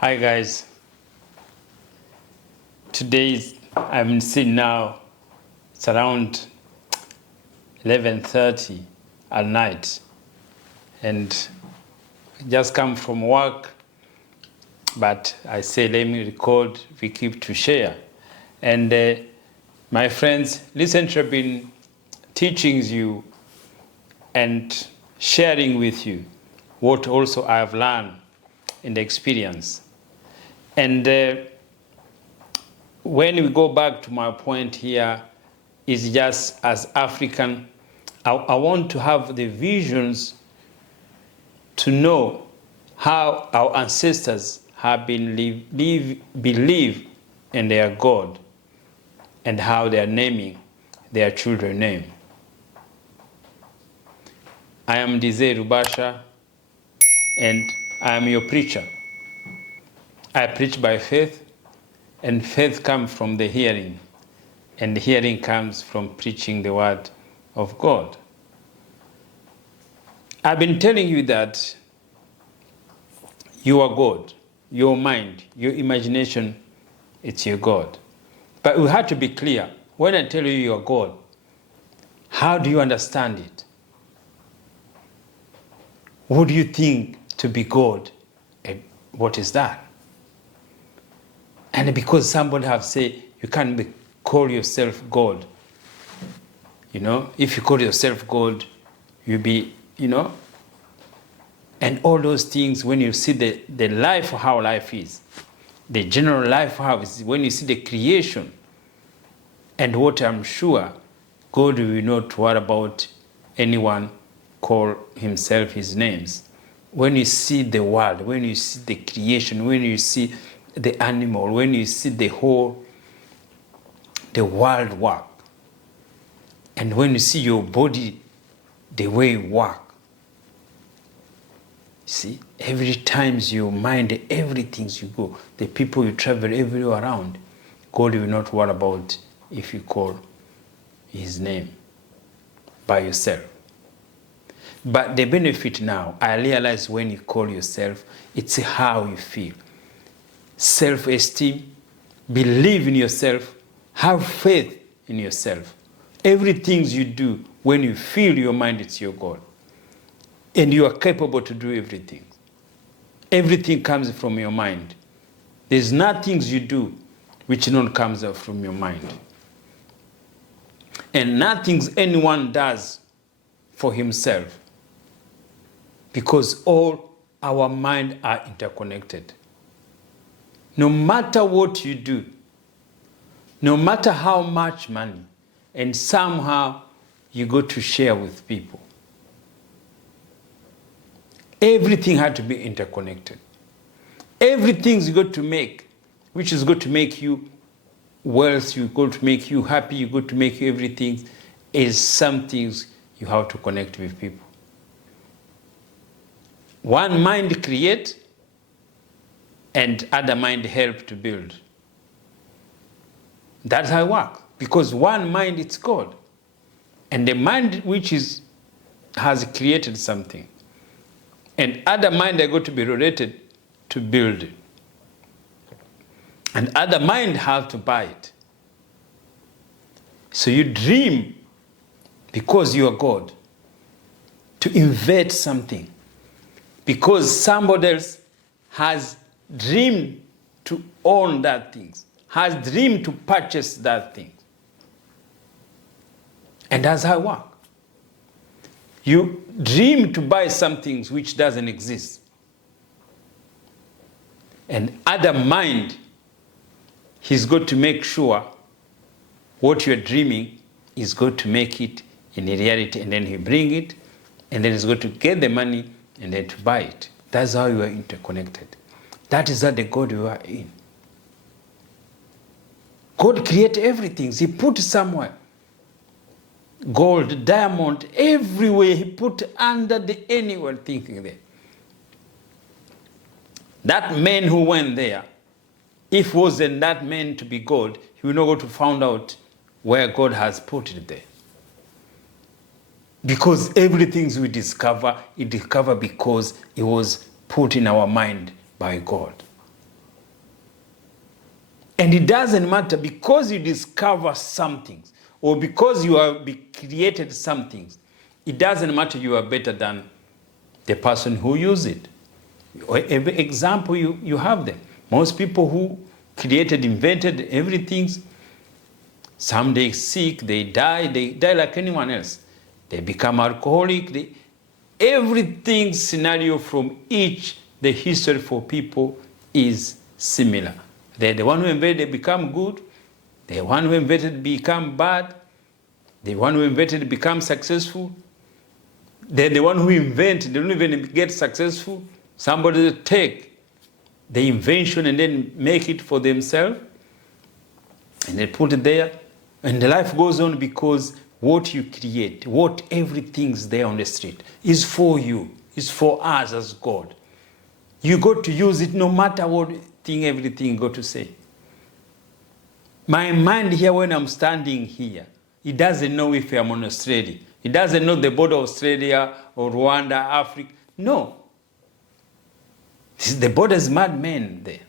Hi guys, I'm sitting now, it's around 11:30 at night, and I just come from work, but I say let me record, we keep to share. And my friends, recently I've been teaching you and sharing with you what also I have learned in the experience. And when we go back to my point here, is just as African, I want to have the visions to know how our ancestors have been believe in their God and how they are naming their children name. I am Ndizeye Rubasha, and I am your preacher. I preach by faith, and faith comes from the hearing, and the hearing comes from preaching the word of God. I've been telling you that you are God, your mind, your imagination, it's your God. But we have to be clear. When I tell you you are God, how do you understand it? What do you think to be God? And what is that? And because somebody have said you can't call yourself God, if you call yourself God, you be, and all those things, when you see the life, how life is, the general life how is, when you see the creation, and what I'm sure, God will not worry about anyone call himself his names. When you see the world, when you see the creation, when you see the animal, when you see the world work, and when you see your body, the way you work, see, every time your mind, everything you go, the people you travel everywhere around, God will not worry about if you call his name by yourself. But the benefit now, I realize when you call yourself, it's how you feel. Self-esteem, believe in yourself, have faith in yourself. Everything you do, when you feel your mind, it's your God. And you are capable to do everything. Everything comes from your mind. There's nothing you do which not comes out from your mind. And nothing anyone does for himself, because all our mind are interconnected. No matter what you do, no matter how much money, and somehow you go to share with people, everything had to be interconnected. Everything you got to make, which is going to make you wealth, you got to make you happy, you got to make you everything, is some things you have to connect with people. One mind create, and other mind help to build. That's how it works. Because one mind, it's God. And the mind which has created something. And other mind are going to be related to build it. And other mind have to buy it. So you dream, because you are God, to invent something. Because somebody else has dreamed to own that thing, has dreamed to purchase that thing. And that's how it works. You dream to buy something which doesn't exist. And other mind, he's got to make sure what you're dreaming is going to make it in reality, and then he bring it, and then he's going to get the money and then to buy it. That's how you are interconnected. That is how the God you are in. God created everything. He put somewhere. Gold, diamond, everywhere he put under the anywhere thinking there. That man who went there, if wasn't that man to be God, he will not go to find out where God has put it there. Because everything we discover, it discover because it was put in our mind by God. And it doesn't matter because you discover something or because you have created something. It doesn't matter you are better than the person who used it. Every example you have them. Most people who created, invented everything, some they sick, they die like anyone else. They become alcoholic. Everything scenario from each, the history for people is similar. They're the one who invented, they become good. The one who invented become bad. The one who invented become successful. They're the one who invent, they don't even get successful. Somebody take the invention and then make it for themselves. And they put it there. And the life goes on because what you create, what everything's there on the street is for you, is for us as God. You got to use it no matter what thing, everything you got to say. My mind here when I'm standing here, it doesn't know if I'm on Australia. It doesn't know the border of Australia or Rwanda, Africa. No. The border is madmen there.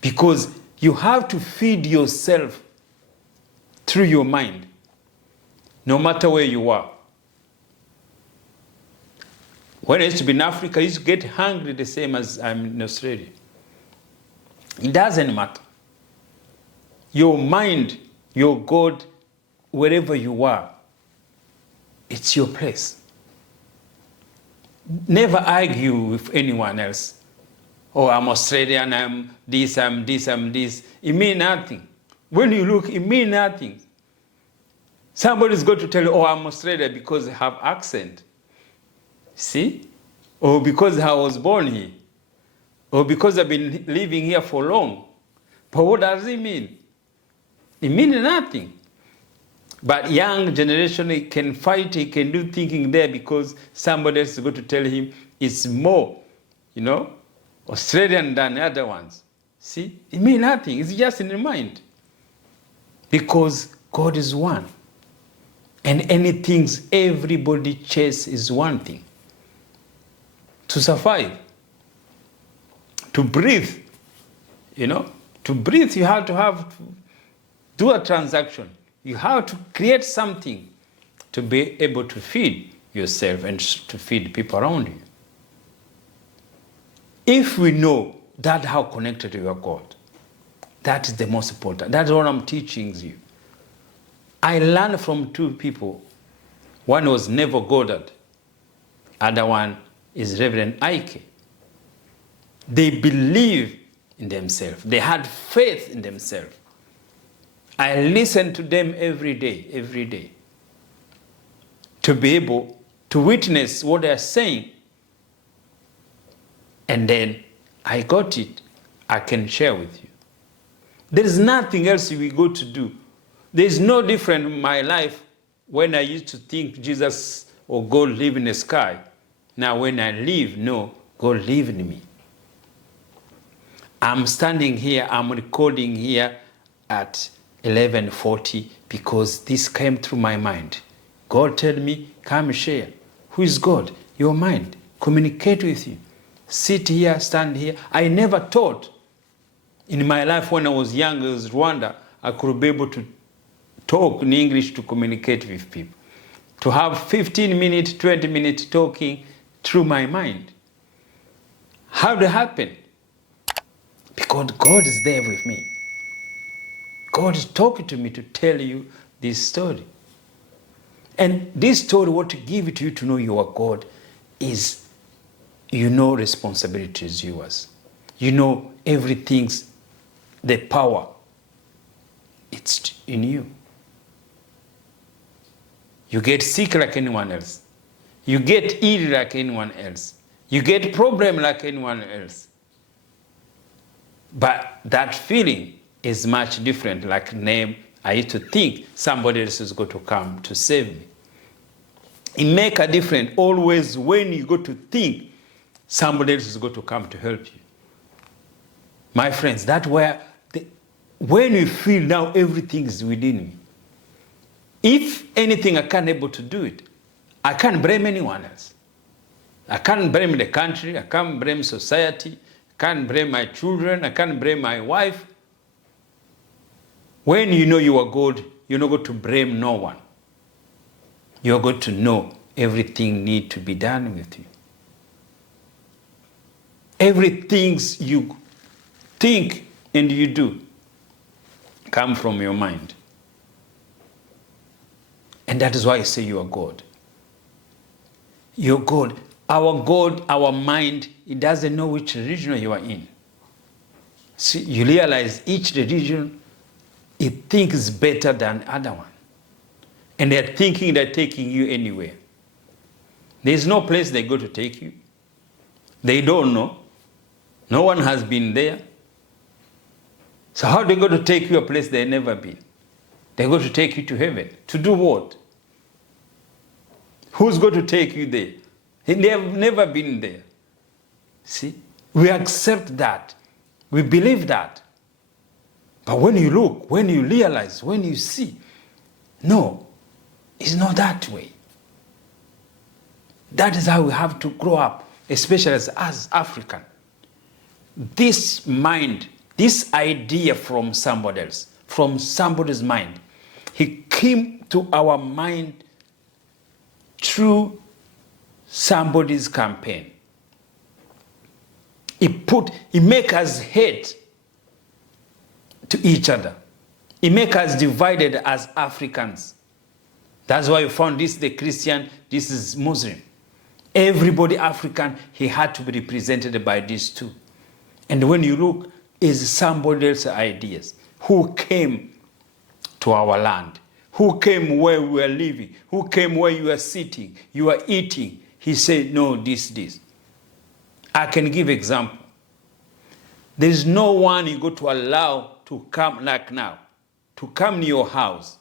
Because you have to feed yourself through your mind, no matter where you are. When I used to be in Africa, I used to get hungry the same as I'm in Australia. It doesn't matter. Your mind, your God, wherever you are, it's your place. Never argue with anyone else. Oh, I'm Australian, I'm this, I'm this, I'm this. It means nothing. When you look, it means nothing. Somebody's got to tell you, oh, I'm Australian because I have accent. See? Or because I was born here. Or because I've been living here for long. But what does it mean? It means nothing. But young generation, he can fight, he can do thinking there because somebody else is going to tell him it's more, Australian than the other ones. See? It means nothing. It's just in the mind. Because God is one. And anything everybody chases is one thing. To survive. To breathe. To breathe, you have to do a transaction. You have to create something to be able to feed yourself and to feed people around you. If we know that how connected you are God, that is the most important. That's what I'm teaching you. I learned from two people. One was Neville Goddard. Other one is Reverend Ike. They believe in themselves. They had faith in themselves. I listen to them every day, to be able to witness what they are saying. And then I got it. I can share with you. There is nothing else we go to do. There is no different in my life when I used to think Jesus or God live in the sky. Now when I live, no, God live in me. I'm standing here, I'm recording here at 11:40 because this came through my mind. God told me, come share. Who is God? Your mind. Communicate with you. Sit here, stand here. I never thought in my life when I was young, it was Rwanda, I could be able to talk in English to communicate with people. To have 15 minutes, 20 minutes talking through my mind. How did it happen? Because God is there with me. God is talking to me to tell you this story. And this story, what to give it to you to know you are God, is responsibility is yours. Everything's, the power, it's in you. You get sick like anyone else. You get ill like anyone else. You get problem like anyone else. But that feeling is much different. Like name, I used to think somebody else is going to come to save me. It make a difference always when you go to think somebody else is going to come to help you. My friends, that's where, when you feel now everything is within me. If anything I can't able to do it, I can't blame anyone else. I can't blame the country, I can't blame society, I can't blame my children, I can't blame my wife. When you know you are God, you're not going to blame no one. You're going to know everything needs to be done with you. Everything you think and you do come from your mind. And that is why I say you are God. You're God. Our mind, it doesn't know which religion you are in. See, you realize each religion, it thinks better than the other one. And they're thinking they're taking you anywhere. There's no place they go to take you. They don't know. No one has been there. So how are they going to take you a place they've never been? They're going to take you to heaven. To do what? Who's going to take you there? They have never been there. See? We accept that. We believe that. But when you look, when you realize, when you see, no, it's not that way. That is how we have to grow up, especially as African. This mind, this idea from somebody else, from somebody's mind, he came to our mind through somebody's campaign. He make us hate to each other. He make us divided as Africans. That's why you found this is the Christian, this is Muslim. Everybody African, he had to be represented by these two. And when you look, is somebody else's ideas. Who came to our land? Who came where we are living? Who came where you are sitting? You are eating. He said, no, this. I can give example. There is no one you go to allow to come like now, to come to your house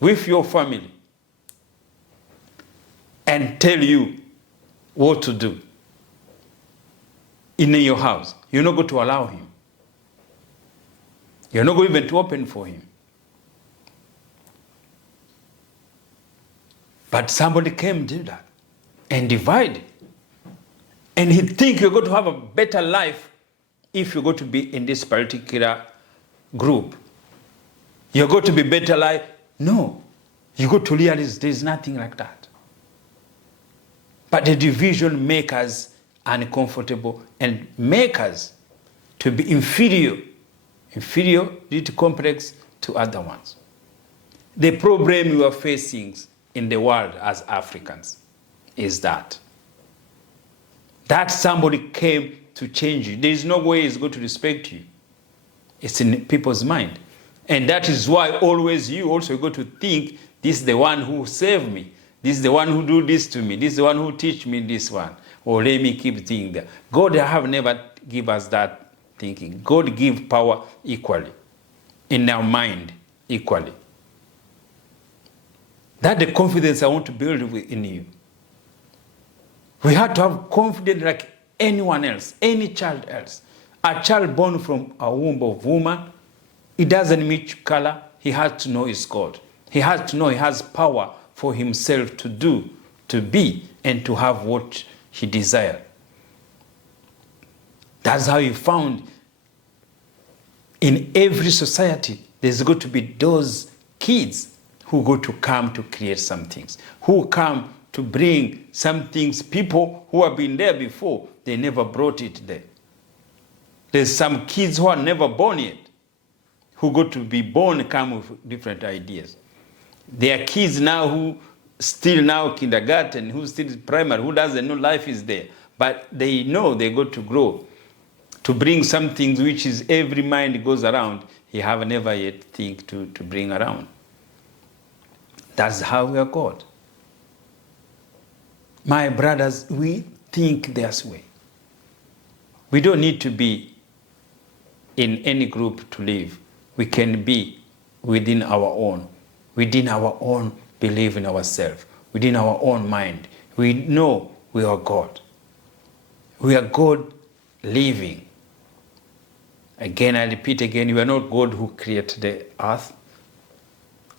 with your family and tell you what to do in your house. You're not going to allow him. You're not going even to open for him. But somebody came to do that and divide. And he think you're going to have a better life if you're going to be in this particular group. You're going to be better life. No. You go to realize there's nothing like that. But the division makes us uncomfortable and make us to be inferiority complex to other ones. The problem we are facing in the world as Africans is that somebody came to change you. There is no way he's going to respect you. It's in people's mind. And that is why always you also go to think, this is the one who saved me. This is the one who do this to me. This is the one who teach me this one. Or let me keep thinking that. God have never give us that thinking. God give power equally. In our mind, equally. That's the confidence I want to build in you. We have to have confidence like anyone else, any child else. A child born from a womb of woman, it doesn't meet color. He has to know his God. He has to know he has power for himself to do, to be, and to have what he desired. That's how he found in every society, there's going to be those kids who go to come to create some things, who come to bring some things, people who have been there before, they never brought it there. There's some kids who are never born yet, who go to be born come with different ideas. There are kids now who still now kindergarten, who still primary, who doesn't know life is there. But they know they got to grow, to bring some things which is every mind goes around, he have never yet think to bring around. That's how we are God. My brothers, we think this way. We don't need to be in any group to live. We can be within our own belief in ourselves, within our own mind. We know we are God. We are God living. Again, I repeat again, we are not God who created the earth.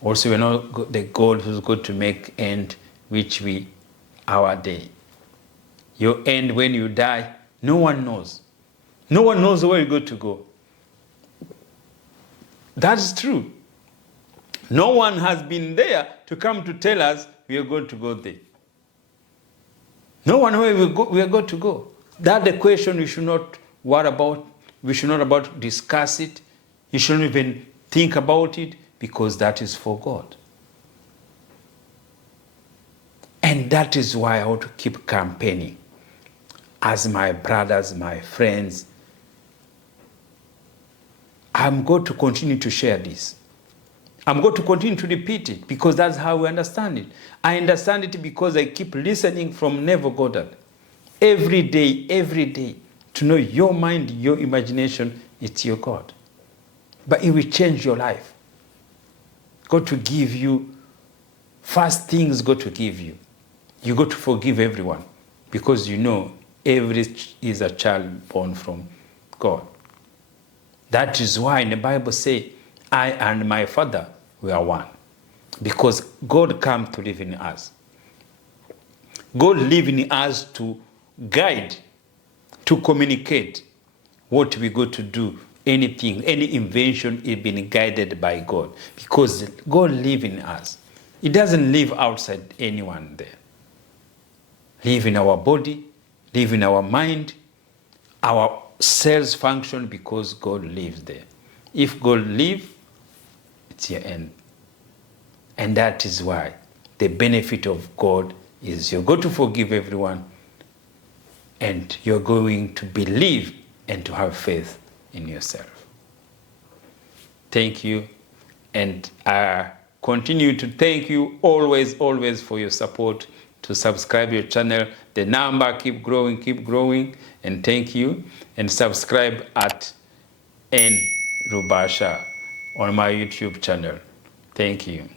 Also, we are not the God who's going to make end our day. Your end when you die, no one knows. No one knows where you're going to go. That's true. No one has been there to come to tell us we are going to go there. No one where we are going to go. That's the question we should not worry about. We should not discuss it. You shouldn't even think about it, because that is for God. And that is why I want to keep campaigning. As my brothers, my friends, I'm going to continue to share this. I'm going to continue to repeat it, because that's how we understand it. I understand it because I keep listening from Neville Goddard. Every day, to know your mind, your imagination, it's your God. But it will change your life. God to give you, first things God to give you. You got to forgive everyone, because you know every is a child born from God. That is why in the Bible say, I and my Father, we are one. Because God came to live in us. God lives in us to guide, to communicate what we go to do. Anything, any invention is being guided by God. Because God lives in us. He doesn't live outside anyone there. Live in our body, live in our mind, our cells function because God lives there. If God lives, it's your end. And that is why the benefit of God is you're going to forgive everyone, and you're going to believe and to have faith in yourself. Thank you. And I continue to thank you always for your support, to subscribe your channel. The number keep growing. And thank you. And subscribe at Rubasha on my YouTube channel. Thank you.